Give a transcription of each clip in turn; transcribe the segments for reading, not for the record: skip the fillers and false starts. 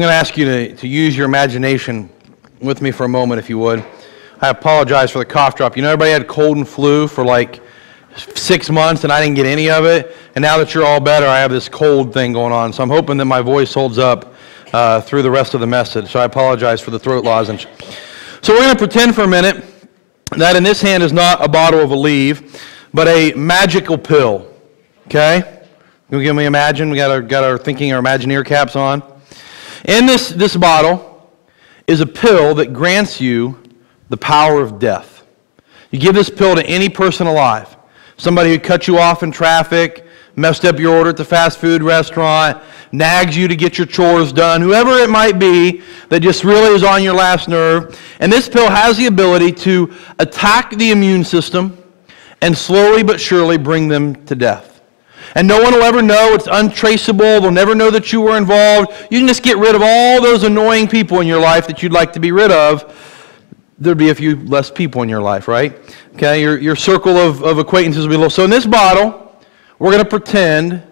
going to ask you to use your imagination with me for a moment, if you would. I apologize for the cough drop. You know, everybody had cold and flu for like 6 months, and I didn't get any of it. And now that you're all better, I have this cold thing going on. So I'm hoping that my voice holds up through the rest of the message. So I apologize for the throat lozenge. So we're going to pretend for a minute that in this hand is not a bottle of Aleve, but a magical pill. Okay? You can imagine? We got our thinking, our Imagineer caps on. In this bottle is a pill that grants you the power of death. You give this pill to any person alive. Somebody who cut you off in traffic, messed up your order at the fast food restaurant, nags you to get your chores done, whoever it might be that just really is on your last nerve. And this pill has the ability to attack the immune system and slowly but surely bring them to death. And no one will ever know. It's untraceable. They'll never know that you were involved. You can just get rid of all those annoying people in your life that you'd like to be rid of. There'd be a few less people in your life, right? Okay, your circle of acquaintances will be low. So in this bottle, we're going to pretend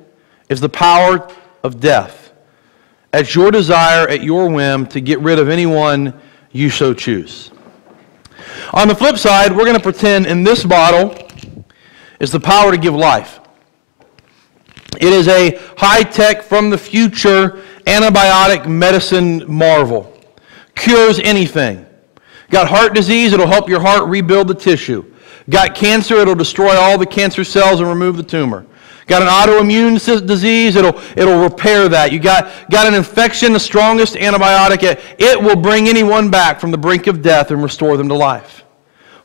is the power of death. At your desire, at your whim, to get rid of anyone you so choose. On the flip side, we're going to pretend in this bottle is the power to give life. It is a high-tech, from the future, antibiotic medicine marvel. Cures anything. Got heart disease, it'll help your heart rebuild the tissue. Got cancer, it'll destroy all the cancer cells and remove the tumor. Got an autoimmune disease, it'll repair that. You got an infection, the strongest antibiotic, it will bring anyone back from the brink of death and restore them to life.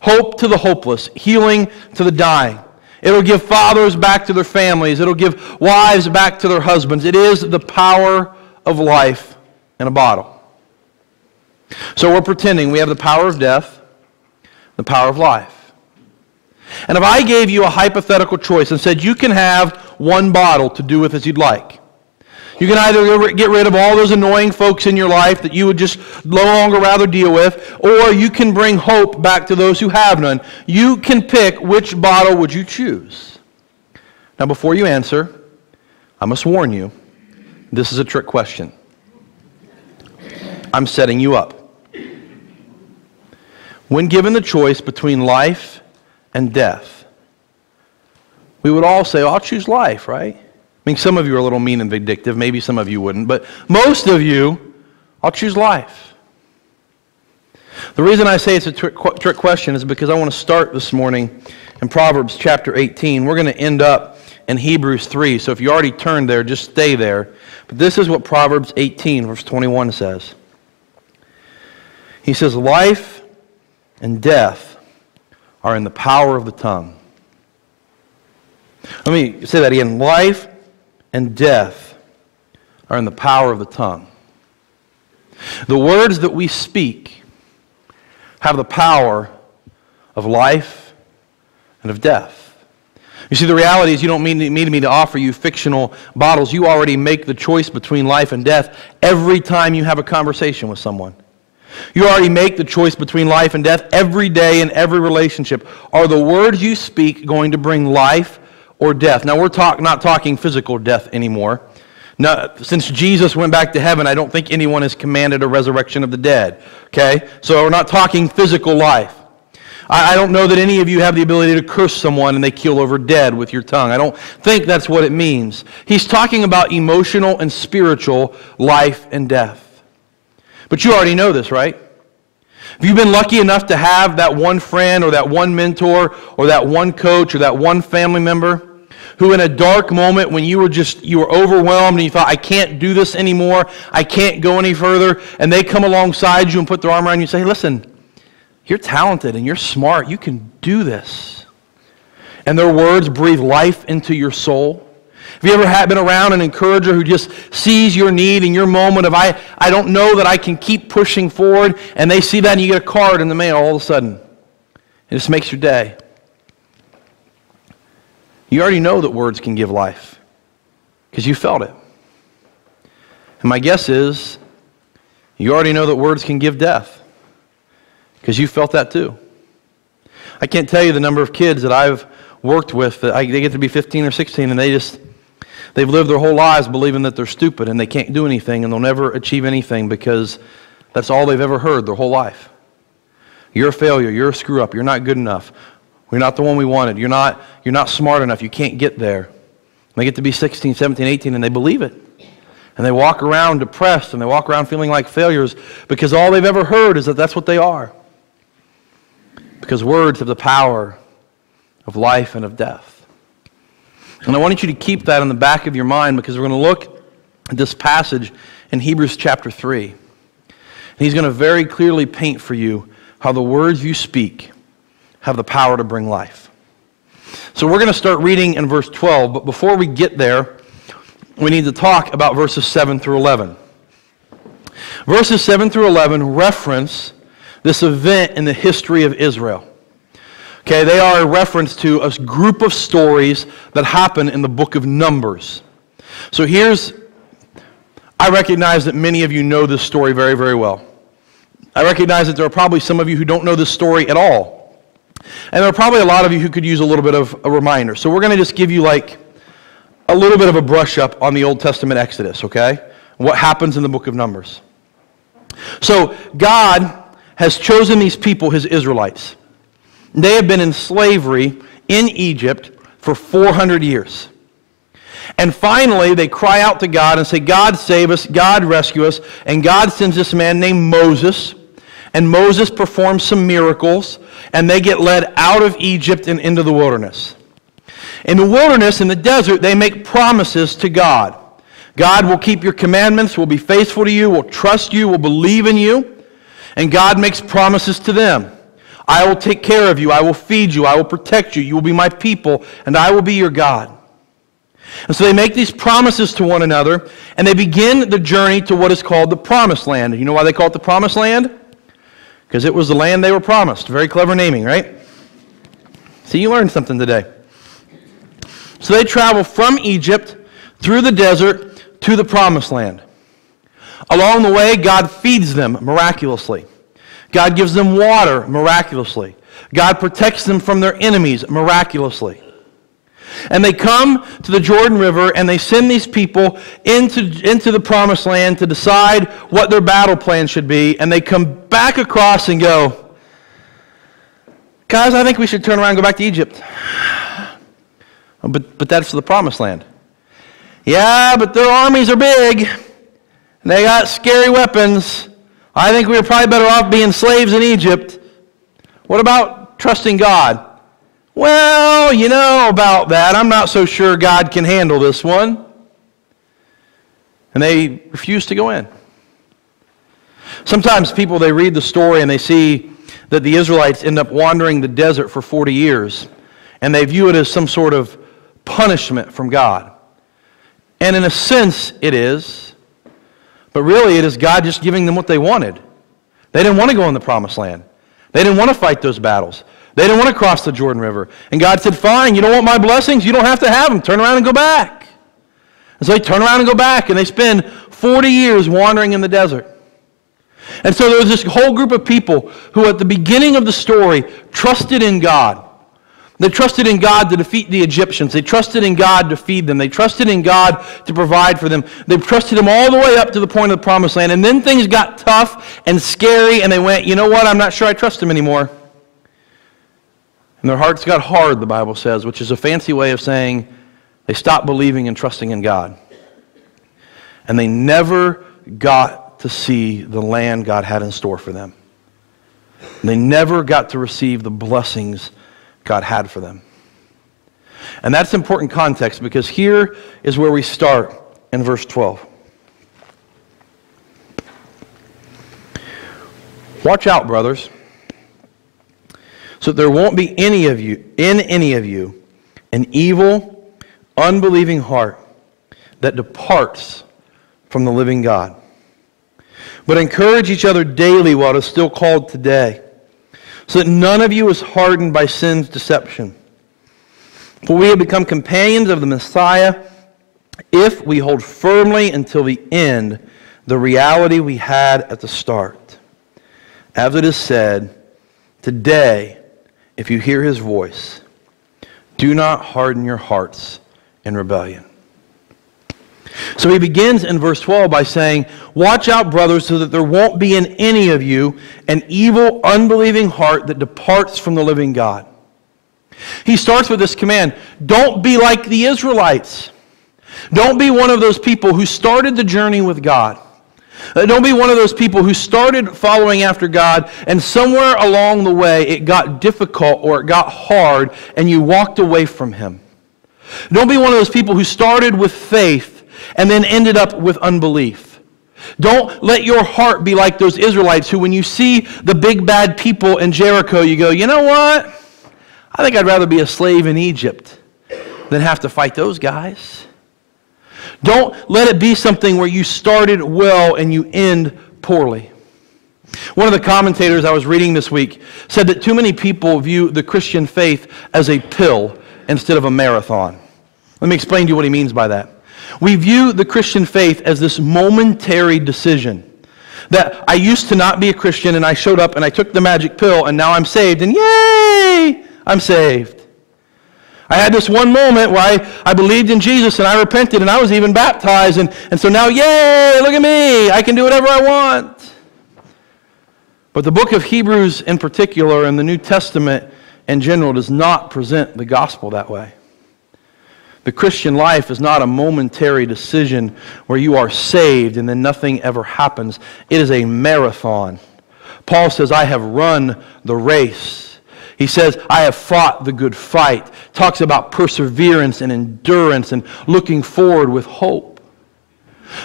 Hope to the hopeless, healing to the dying. It'll give fathers back to their families. It'll give wives back to their husbands. It is the power of life in a bottle. So we're pretending we have the power of death, the power of life. And if I gave you a hypothetical choice and said you can have one bottle to do with as you'd like. You can either get rid of all those annoying folks in your life that you would just no longer rather deal with, or you can bring hope back to those who have none. You can pick which bottle would you choose. Now before you answer, I must warn you, this is a trick question. I'm setting you up. When given the choice between life and death, we would all say, oh, I'll choose life, right? I mean, some of you are a little mean and vindictive. Maybe some of you wouldn't. But most of you, I'll choose life. The reason I say it's a trick question is because I want to start this morning in Proverbs chapter 18. We're going to end up in Hebrews 3. So if you already turned there, just stay there. But this is what Proverbs 18, verse 21 says. He says, life and death are in the power of the tongue. Let me say that again. Life and death are in the power of the tongue. The words that we speak have the power of life and of death. You see, the reality is you don't need me to offer you fictional bottles. You already make the choice between life and death every time you have a conversation with someone. You already make the choice between life and death every day in every relationship. Are the words you speak going to bring life or death? Now, we're not talking physical death anymore. No, since Jesus went back to heaven, I don't think anyone has commanded a resurrection of the dead. Okay? So we're not talking physical life. I don't know that any of you have the ability to curse someone and they keel over dead with your tongue. I don't think that's what it means. He's talking about emotional and spiritual life and death. But you already know this, right? Have you been lucky enough to have that one friend or that one mentor or that one coach or that one family member who in a dark moment when you were overwhelmed and you thought, I can't do this anymore, I can't go any further, and they come alongside you and put their arm around you and say, hey, listen, you're talented and you're smart, you can do this. And their words breathe life into your soul. Have you ever been around an encourager who just sees your need and your moment of, I don't know that I can keep pushing forward, and they see that and you get a card in the mail all of a sudden. It just makes your day. You already know that words can give life because you felt it. And my guess is you already know that words can give death because you felt that too. I can't tell you the number of kids that I've worked with that they get to be 15 or 16 and They've lived their whole lives believing that they're stupid and they can't do anything and they'll never achieve anything because that's all they've ever heard their whole life. You're a failure. You're a screw-up. You're not good enough. You're not the one we wanted. You're not smart enough. You can't get there. And they get to be 16, 17, 18, and they believe it. And they walk around depressed, and they walk around feeling like failures because all they've ever heard is that that's what they are. Because words have the power of life and of death. And I want you to keep that in the back of your mind because we're going to look at this passage in Hebrews chapter 3. And he's going to very clearly paint for you how the words you speak have the power to bring life. So we're going to start reading in verse 12, but before we get there, we need to talk about verses 7 through 11. Verses 7 through 11 reference this event in the history of Israel. Okay, they are a reference to a group of stories that happen in the book of Numbers. So I recognize that many of you know this story very, very well. I recognize that there are probably some of you who don't know this story at all. And there are probably a lot of you who could use a little bit of a reminder. So we're going to just give you like a little bit of a brush up on the Old Testament Exodus, okay? What happens in the book of Numbers. So God has chosen these people, his Israelites. They have been in slavery in Egypt for 400 years. And finally, they cry out to God and say, God save us, God rescue us. And God sends this man named Moses. And Moses performs some miracles. And they get led out of Egypt and into the wilderness. In the wilderness, in the desert, they make promises to God. God will keep your commandments, will be faithful to you, will trust you, will believe in you. And God makes promises to them. I will take care of you, I will feed you, I will protect you, you will be my people, and I will be your God. And so they make these promises to one another, and they begin the journey to what is called the Promised Land. You know why they call it the Promised Land? Because it was the land they were promised. Very clever naming, right? See, you learned something today. So they travel from Egypt through the desert to the Promised Land. Along the way, God feeds them miraculously. God gives them water miraculously. God protects them from their enemies miraculously. And they come to the Jordan River and they send these people into the Promised Land to decide what their battle plan should be. And they come back across and go, guys, I think we should turn around and go back to Egypt. But that's the Promised Land. Yeah, but their armies are big. And they got scary weapons. I think we were probably better off being slaves in Egypt. What about trusting God? Well, you know about that. I'm not so sure God can handle this one. And they refuse to go in. Sometimes people, they read the story and they see that the Israelites end up wandering the desert for 40 years. And they view it as some sort of punishment from God. And in a sense, it is. But really, it is God just giving them what they wanted. They didn't want to go in the Promised Land. They didn't want to fight those battles. They didn't want to cross the Jordan River. And God said, fine, you don't want my blessings? You don't have to have them. Turn around and go back. And so they turn around and go back, and they spend 40 years wandering in the desert. And so there was this whole group of people who at the beginning of the story trusted in God. They trusted in God to defeat the Egyptians. They trusted in God to feed them. They trusted in God to provide for them. They trusted Him all the way up to the point of the Promised Land. And then things got tough and scary, and they went, you know what, I'm not sure I trust Him anymore. And their hearts got hard, the Bible says, which is a fancy way of saying they stopped believing and trusting in God. And they never got to see the land God had in store for them. And they never got to receive the blessings God had for them. And that's important context because here is where we start in verse 12. Watch out, brothers, so that there won't be in any of you an evil, unbelieving heart that departs from the living God. But encourage each other daily while it is still called today, so that none of you is hardened by sin's deception. For we have become companions of the Messiah if we hold firmly until the end the reality we had at the start. As it is said, today, if you hear His voice, do not harden your hearts in rebellion. So he begins in verse 12 by saying, "Watch out, brothers, so that there won't be in any of you an evil, unbelieving heart that departs from the living God." He starts with this command, don't be like the Israelites. Don't be one of those people who started the journey with God. Don't be one of those people who started following after God, and somewhere along the way it got difficult or it got hard, and you walked away from Him. Don't be one of those people who started with faith and then ended up with unbelief. Don't let your heart be like those Israelites who, when you see the big bad people in Jericho, you go, you know what? I think I'd rather be a slave in Egypt than have to fight those guys. Don't let it be something where you started well and you end poorly. One of the commentators I was reading this week said that too many people view the Christian faith as a pill instead of a marathon. Let me explain to you what he means by that. We view the Christian faith as this momentary decision. That I used to not be a Christian and I showed up and I took the magic pill and now I'm saved and yay, I'm saved. I had this one moment where I believed in Jesus and I repented and I was even baptized and so now yay, look at me, I can do whatever I want. But the book of Hebrews in particular and the New Testament in general does not present the gospel that way. The Christian life is not a momentary decision where you are saved and then nothing ever happens. It is a marathon. Paul says, I have run the race. He says, I have fought the good fight. Talks about perseverance and endurance and looking forward with hope.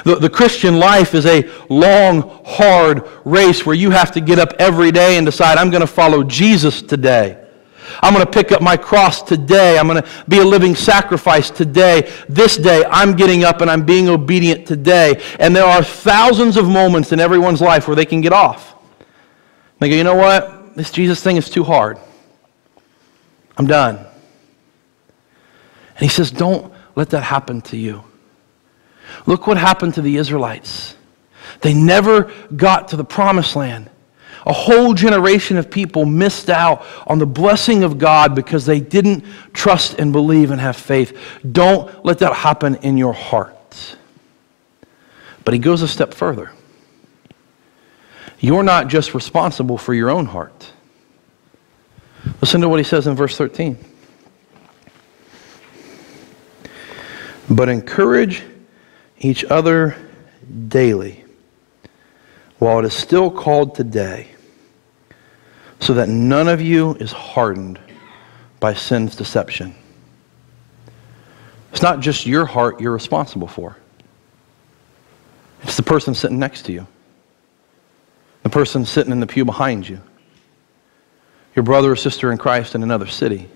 The Christian life is a long, hard race where you have to get up every day and decide, I'm going to follow Jesus today. I'm going to pick up my cross today. I'm going to be a living sacrifice today. This day, I'm getting up and I'm being obedient today. And there are thousands of moments in everyone's life where they can get off. They go, you know what? This Jesus thing is too hard. I'm done. And he says, don't let that happen to you. Look what happened to the Israelites. They never got to the promised land. A whole generation of people missed out on the blessing of God because they didn't trust and believe and have faith. Don't let that happen in your heart. But he goes a step further. You're not just responsible for your own heart. Listen to what he says in verse 13. But encourage each other daily while it is still called today, so that none of you is hardened by sin's deception. It's not just your heart you're responsible for. It's the person sitting next to you. The person sitting in the pew behind you. Your brother or sister in Christ in another city.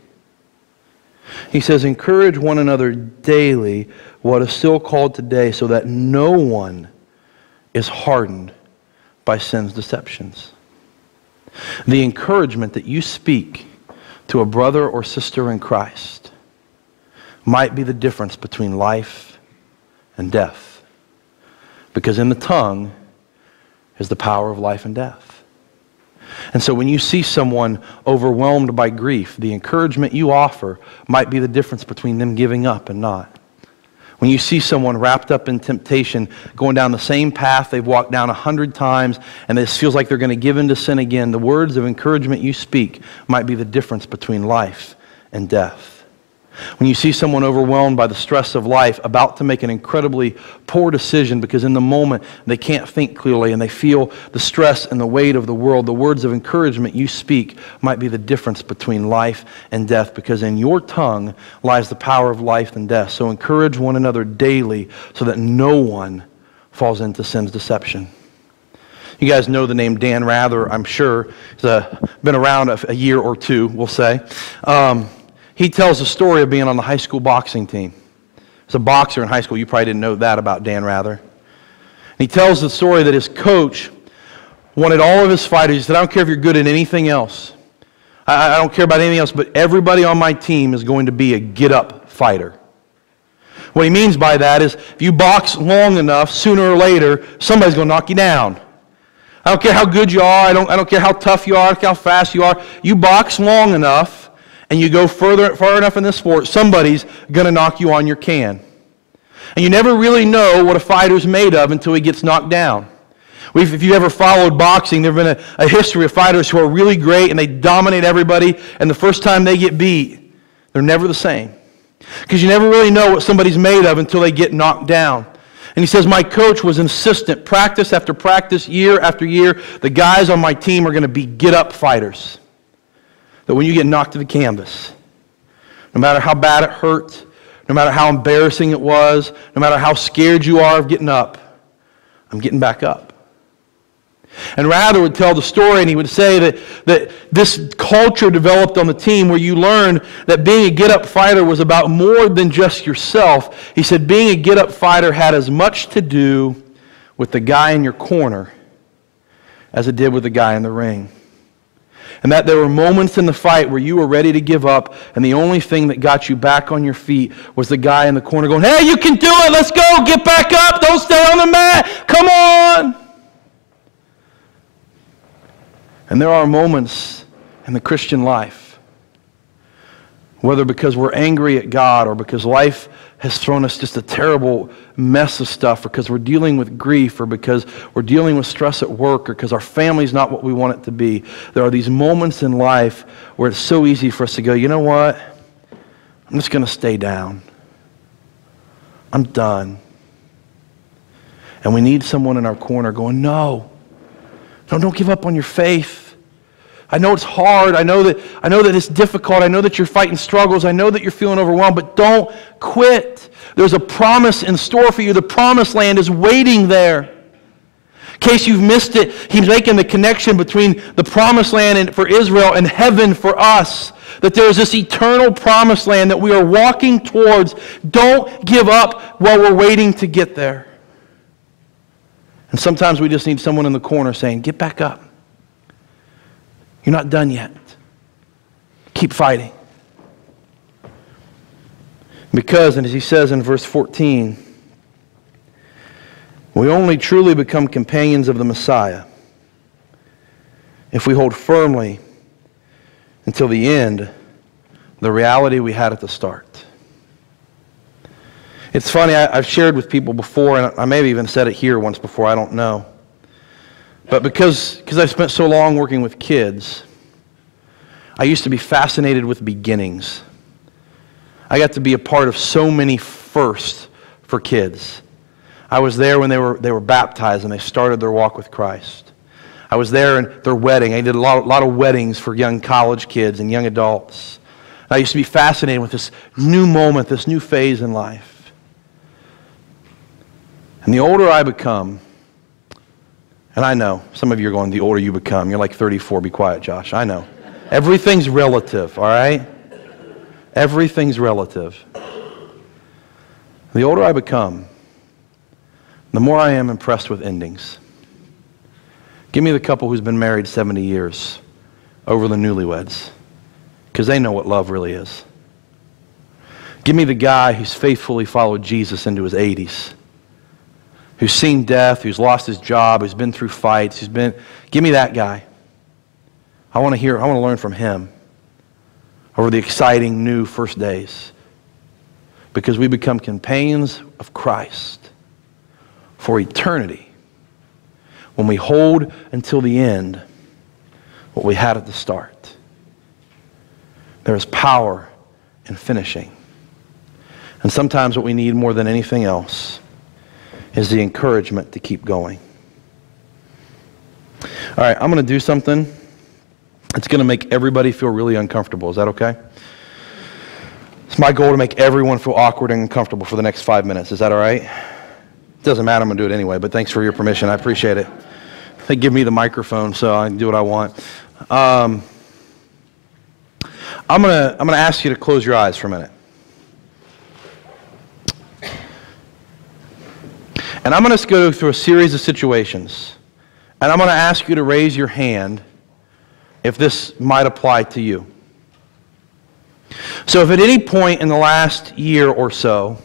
He says, encourage one another daily what is still called today, so that no one is hardened by sin's deceptions. The encouragement that you speak to a brother or sister in Christ might be the difference between life and death. Because in the tongue is the power of life and death. And so when you see someone overwhelmed by grief, the encouragement you offer might be the difference between them giving up and not. When you see someone wrapped up in temptation, going down the same path they've walked down 100 times, and this feels like they're going to give in to sin again, the words of encouragement you speak might be the difference between life and death. When you see someone overwhelmed by the stress of life, about to make an incredibly poor decision because in the moment they can't think clearly and they feel the stress and the weight of the world, the words of encouragement you speak might be the difference between life and death, because in your tongue lies the power of life and death. So encourage one another daily so that no one falls into sin's deception. You guys know the name Dan Rather, I'm sure. He's been around a year or two, we'll say. He tells the story of being on the high school boxing team. As a boxer in high school, you probably didn't know that about Dan Rather. And he tells the story that his coach wanted all of his fighters. He said, I don't care if you're good at anything else. I don't care about anything else, but everybody on my team is going to be a get-up fighter. What he means by that is if you box long enough, sooner or later, somebody's going to knock you down. I don't care how good you are. I don't care how tough you are. I don't care how fast you are. You box long enough, and you go far enough in this sport, somebody's going to knock you on your can. And you never really know what a fighter's made of until he gets knocked down. If you ever followed boxing, there have been a history of fighters who are really great and they dominate everybody, and the first time they get beat, they're never the same. Because you never really know what somebody's made of until they get knocked down. And he says, my coach was insistent, practice after practice, year after year, the guys on my team are going to be get-up fighters. That when you get knocked to the canvas, no matter how bad it hurt, no matter how embarrassing it was, no matter how scared you are of getting up, I'm getting back up. And Rather would tell the story, and he would say that this culture developed on the team where you learned that being a get-up fighter was about more than just yourself. He said being a get-up fighter had as much to do with the guy in your corner as it did with the guy in the ring. And that there were moments in the fight where you were ready to give up, and the only thing that got you back on your feet was the guy in the corner going, hey, you can do it, let's go, get back up, don't stay on the mat, come on. And there are moments in the Christian life, whether because we're angry at God or because life has thrown us just a terrible mess of stuff, or because we're dealing with grief, or because we're dealing with stress at work, or because our family's not what we want it to be. There are these moments in life where it's so easy for us to go, you know what? I'm just going to stay down. I'm done. And we need someone in our corner going, no, don't give up on your faith. I know it's hard. I know that it's difficult. I know that you're fighting struggles. I know that you're feeling overwhelmed, but don't quit. There's a promise in store for you. The promised land is waiting there. In case you've missed it, he's making the connection between the promised land for Israel and heaven for us. That there is this eternal promised land that we are walking towards. Don't give up while we're waiting to get there. And sometimes we just need someone in the corner saying, get back up. You're not done yet. Keep fighting. Because, and as he says in verse 14, we only truly become companions of the Messiah if we hold firmly until the end the reality we had at the start. It's funny, I've shared with people before, and I may have even said it here once before, I don't know. But because I've spent so long working with kids, I used to be fascinated with beginnings. I got to be a part of so many firsts for kids. I was there when they were baptized and they started their walk with Christ. I was there in their wedding. I did a lot of weddings for young college kids and young adults. And I used to be fascinated with this new moment, this new phase in life. And the older I become, and I know, some of you are going, the older you become. You're like 34, be quiet, Josh. I know. Everything's relative, all right? Everything's relative. The older I become, the more I am impressed with endings. Give me the couple who's been married 70 years over the newlyweds, because they know what love really is. Give me the guy who's faithfully followed Jesus into his 80s, who's seen death, who's lost his job, who's been through fights, give me that guy. I want to learn from him over the exciting new first days, because we become companions of Christ for eternity when we hold until the end what we had at the start. There is power in finishing. And sometimes what we need more than anything else is the encouragement to keep going. All right, I'm going to do something. It's going to make everybody feel really uncomfortable. Is that okay? It's my goal to make everyone feel awkward and uncomfortable for the next 5 minutes. Is that all right? It doesn't matter. I'm going to do it anyway, but thanks for your permission. I appreciate it. They give me the microphone so I can do what I want. I'm going to ask you to close your eyes for a minute. And I'm going to go through a series of situations. And I'm going to ask you to raise your hand if this might apply to you. So if at any point in the last year or so,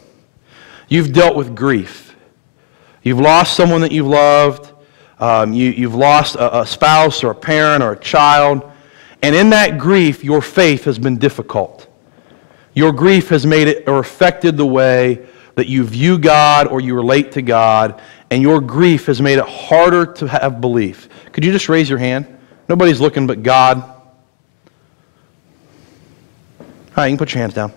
you've dealt with grief, you've lost someone that you've loved, you've lost a spouse or a parent or a child, and in that grief, your faith has been difficult. Your grief has made it or affected the way that you view God or you relate to God, and your grief has made it harder to have belief. Could you just raise your hand? Nobody's looking but God. All right, you can put your hands down.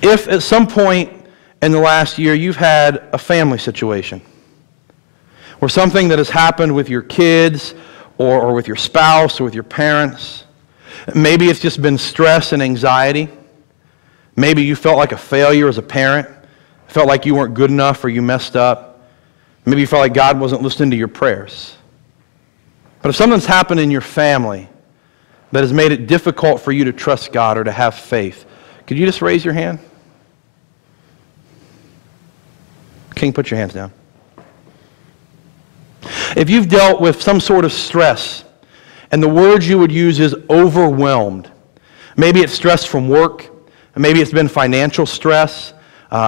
If at some point in the last year you've had a family situation or something that has happened with your kids or with your spouse or with your parents, maybe it's just been stress and anxiety. Maybe you felt like a failure as a parent, felt like you weren't good enough or you messed up. Maybe you felt like God wasn't listening to your prayers. But if something's happened in your family that has made it difficult for you to trust God or to have faith, could you just raise your hand? King, put your hands down. If you've dealt with some sort of stress, and the word you would use is overwhelmed, maybe it's stress from work, maybe it's been financial stress,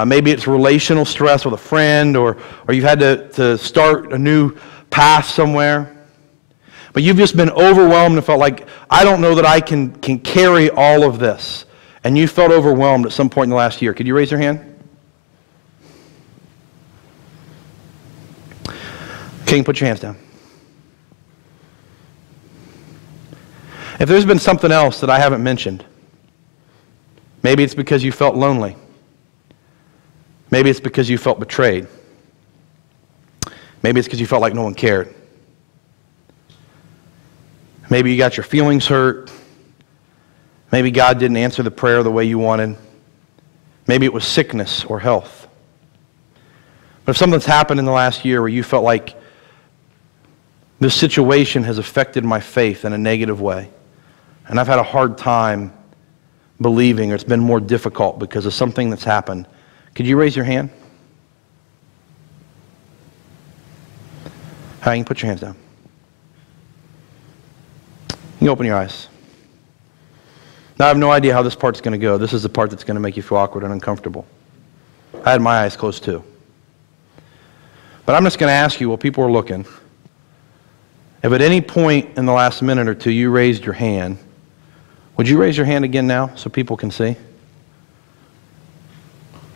maybe it's relational stress with a friend, or you've had to start a new path somewhere, but you've just been overwhelmed and felt like, I don't know that I can carry all of this, and you felt overwhelmed at some point in the last year. Could you raise your hand? King, put your hands down. If there's been something else that I haven't mentioned, maybe it's because you felt lonely. Maybe it's because you felt betrayed. Maybe it's because you felt like no one cared. Maybe you got your feelings hurt. Maybe God didn't answer the prayer the way you wanted. Maybe it was sickness or health. But if something's happened in the last year where you felt like this situation has affected my faith in a negative way, and I've had a hard time believing, or it's been more difficult because of something that's happened, could you raise your hand? All right, you can put your hands down. You can open your eyes. Now, I have no idea how this part's going to go. This is the part that's going to make you feel awkward and uncomfortable. I had my eyes closed too. But I'm just going to ask you while people are looking, if at any point in the last minute or two you raised your hand, would you raise your hand again now so people can see?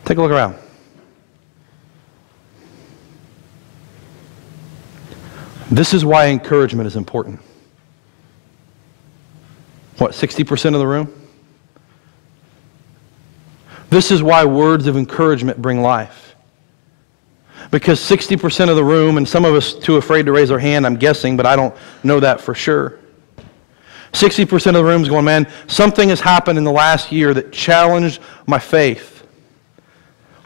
Take a look around. This is why encouragement is important. What, 60% of the room? This is why words of encouragement bring life. Because 60% of the room, and some of us too afraid to raise our hand, I'm guessing, but I don't know that for sure. 60% of the room is going, man, something has happened in the last year that challenged my faith.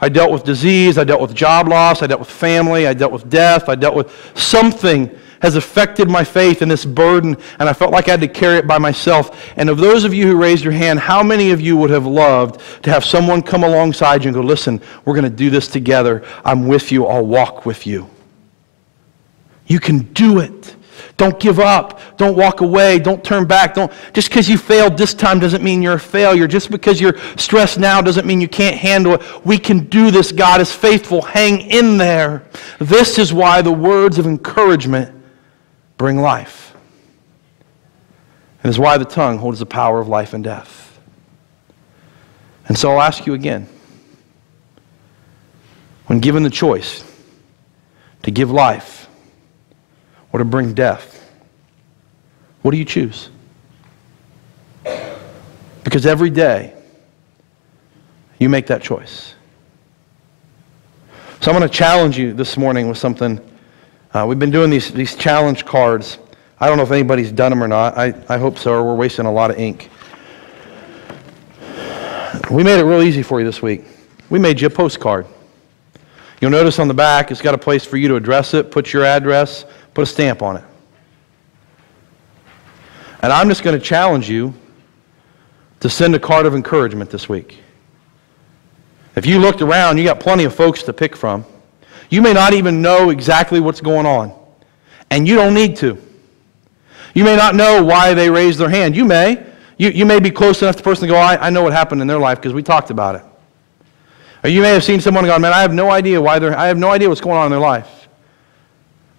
I dealt with disease, I dealt with job loss, I dealt with family, I dealt with death, I dealt with something has affected my faith in this burden, and I felt like I had to carry it by myself. And of those of you who raised your hand, how many of you would have loved to have someone come alongside you and go, listen, we're going to do this together. I'm with you. I'll walk with you. You can do it. Don't give up. Don't walk away. Don't turn back. Just because you failed this time doesn't mean you're a failure. Just because you're stressed now doesn't mean you can't handle it. We can do this. God is faithful. Hang in there. This is why the words of encouragement bring life. And is why the tongue holds the power of life and death. And so I'll ask you again, when given the choice to give life or to bring death, what do you choose? Because every day you make that choice. So I'm going to challenge you this morning with something. We've been doing these challenge cards. I don't know if anybody's done them or not. I hope so, or we're wasting a lot of ink. We made it real easy for you this week. We made you a postcard. You'll notice on the back, it's got a place for you to address it, put your address, put a stamp on it. And I'm just going to challenge you to send a card of encouragement this week. If you looked around, you got plenty of folks to pick from. You may not even know exactly what's going on, and you don't need to. You may not know why they raised their hand. You may. You may be close enough to the person to go, I know what happened in their life because we talked about it. Or you may have seen someone go, man, I have no idea what's going on in their life.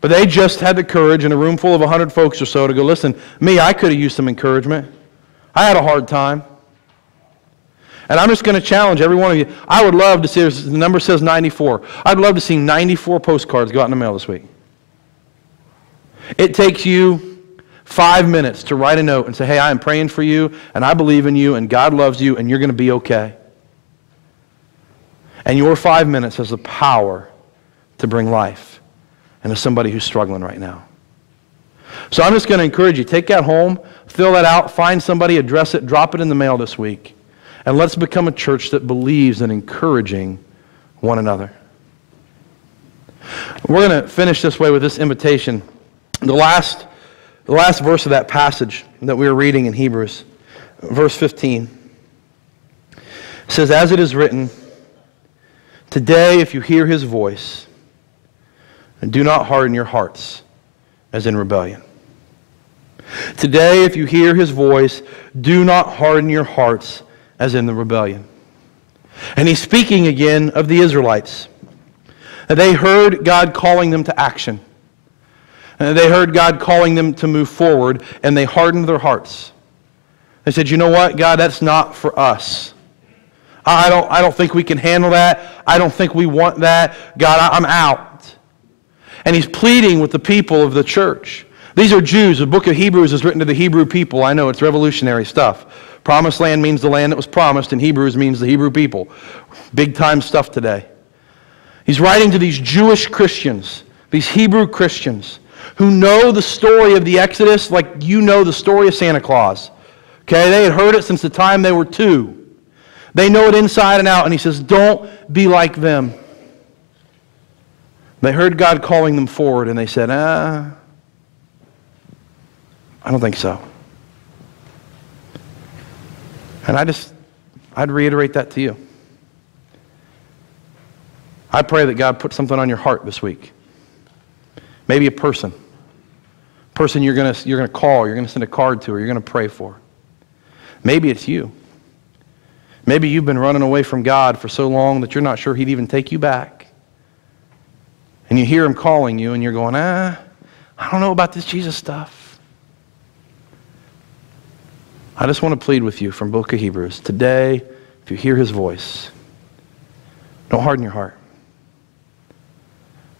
But they just had the courage in a room full of 100 folks or so to go, listen, I could have used some encouragement. I had a hard time. And I'm just going to challenge every one of you. I would love to see, the number says 94. I'd love to see 94 postcards go out in the mail this week. It takes you 5 minutes to write a note and say, hey, I am praying for you, and I believe in you, and God loves you, and you're going to be okay. And your 5 minutes has the power to bring life into somebody who's struggling right now. So I'm just going to encourage you, take that home, fill that out, find somebody, address it, drop it in the mail this week. And let's become a church that believes in encouraging one another. We're going to finish this way with this invitation. The last verse of that passage that we were reading in Hebrews, verse 15, says, as it is written, today if you hear his voice, and do not harden your hearts as in rebellion. Today if you hear his voice, do not harden your hearts as in the rebellion. And he's speaking again of the Israelites. They heard God calling them to action. They heard God calling them to move forward, and they hardened their hearts. They said, you know what, God, that's not for us. I don't think we can handle that. I don't think we want that. God, I'm out. And he's pleading with the people of the church. These are Jews. The book of Hebrews is written to the Hebrew people. I know it's revolutionary stuff. Promised land means the land that was promised, and Hebrews means the Hebrew people. Big time stuff today. He's writing to these Jewish Christians, these Hebrew Christians, who know the story of the Exodus like you know the story of Santa Claus. Okay, they had heard it since the time they were 2. They know it inside and out, and he says, don't be like them. They heard God calling them forward, and they said, I don't think so. And I'd reiterate that to you. I pray that God put something on your heart this week. Maybe a person you're going to call, you're going to send a card to, or you're going to pray for. Maybe it's you. Maybe you've been running away from God for so long that you're not sure he'd even take you back. And you hear him calling you, and you're going, I don't know about this Jesus stuff. I just want to plead with you from book of Hebrews. Today, if you hear his voice, don't harden your heart.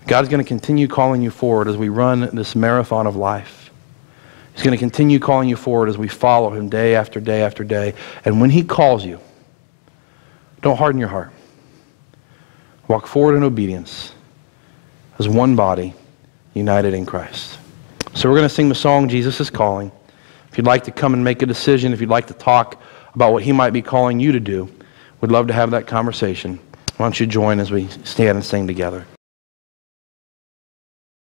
God's going to continue calling you forward as we run this marathon of life. He's going to continue calling you forward as we follow him day after day after day. And when he calls you, don't harden your heart. Walk forward in obedience as one body united in Christ. So we're going to sing the song, Jesus is Calling. If you'd like to come and make a decision, if you'd like to talk about what he might be calling you to do, we'd love to have that conversation. Why don't you join as we stand and sing together.